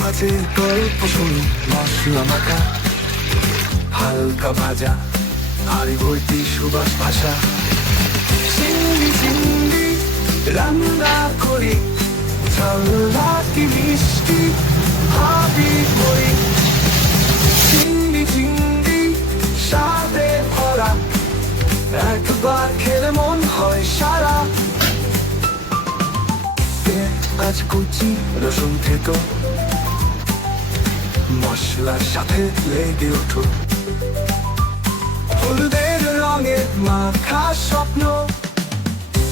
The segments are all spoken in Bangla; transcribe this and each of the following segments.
মাছের গল্প শুনি মশলা মাখা হালকা ভাজা আর বইটি সুবাস ভাষা চিংড়ি চিংড়ি রান্না করি ঝাল কি মিষ্টি ভাবি করি চিংড়ি চিংড়ি স্বাদে ভরা একবার খেলে মন হয় সারা পেঁয়াজ কুচি রসুন থেতো মশলার সাথে লেগে ওঠো হলুদের রঙে মাখা স্বপ্ন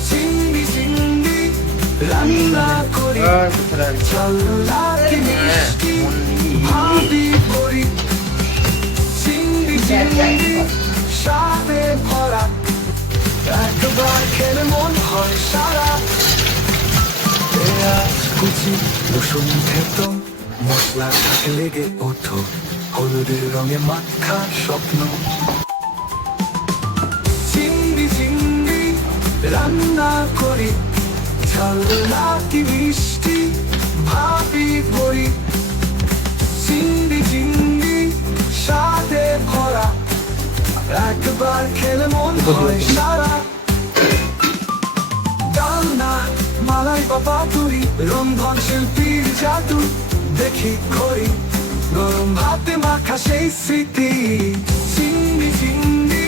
চিংড়ি চিংড়ি রান্না করি ঝাল কি মিষ্টি ভাবি করি চিংড়ি চিংড়ি স্বাদে ভরা একবার খেলে মন হয় সারা পেঁয়াজ কুচি রসুন থেতো মশলার সাথে লেগে ওঠো হলুদের রঙে মাখা স্বপ্ন চিংড়ি চিংড়ি রান্না করি ঝাল কি মিষ্টি ভাবি করি চিংড়ি চিংড়ি স্বাদে ভরা একবার খেলে মন হয় সারা ডালনা মালাই বাবা তুরি রন্ধন শিল্পীর জাদু দেখি করি গরম ভাতে মাখা সেই স্মৃতি চিংড়ি চিংড়ি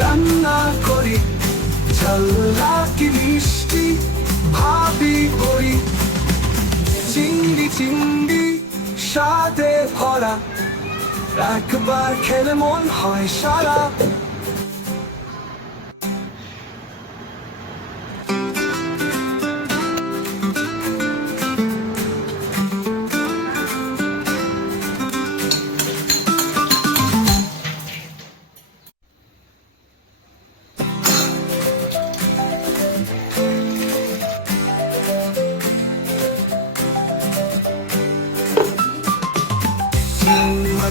রান্না করি ঝাল কি মিষ্টি ভাবি করি চিংড়ি চিংড়ি স্বাদে ভরা একবার খেলে মন হয় সারা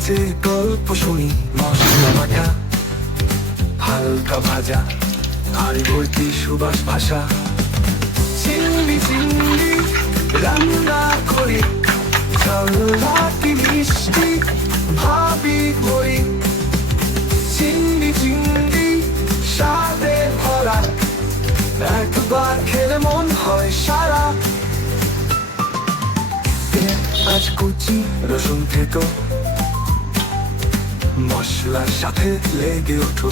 মাঝে গল্প শুনি মশলা মাখা হালকা ভাজা আর বইটি সুবাস ভাষা চিংড়ি চিংড়ি রান্না করি ঝাল কি মিষ্টি ভাবি করি চিংড়ি চিংড়ি স্বাদে ভরা একবার খেলে মন হয় সারা পেঁয়াজ কুচি রসুন থেতো মশলার সাথে লেগে ওঠো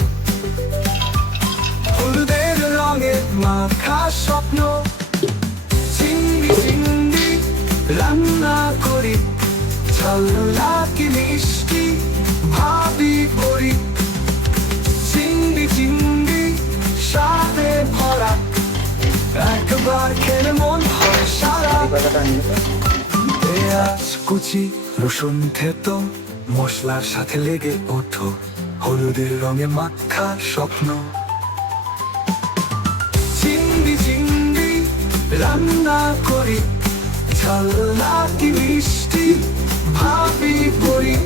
হলুদের রঙে মাখা স্বপ্ন চিংড়ি চিংড়ি রান্না করি ঝাল কি মিষ্টি ভাবি করি চিংড়ি চিংড়ি স্বাদে ভরা একবার খেলে মন হয় সারা পেঁয়াজ কুচি রসুন থেতো মশলার সাথে লেগে ওঠো হলুদের রঙে মাখা স্বপ্ন চিংড়ি চিংড়ি রান্না করি ঝাল কি মিষ্টি ভাবি করি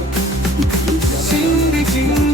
চিংড়ি চিংড়ি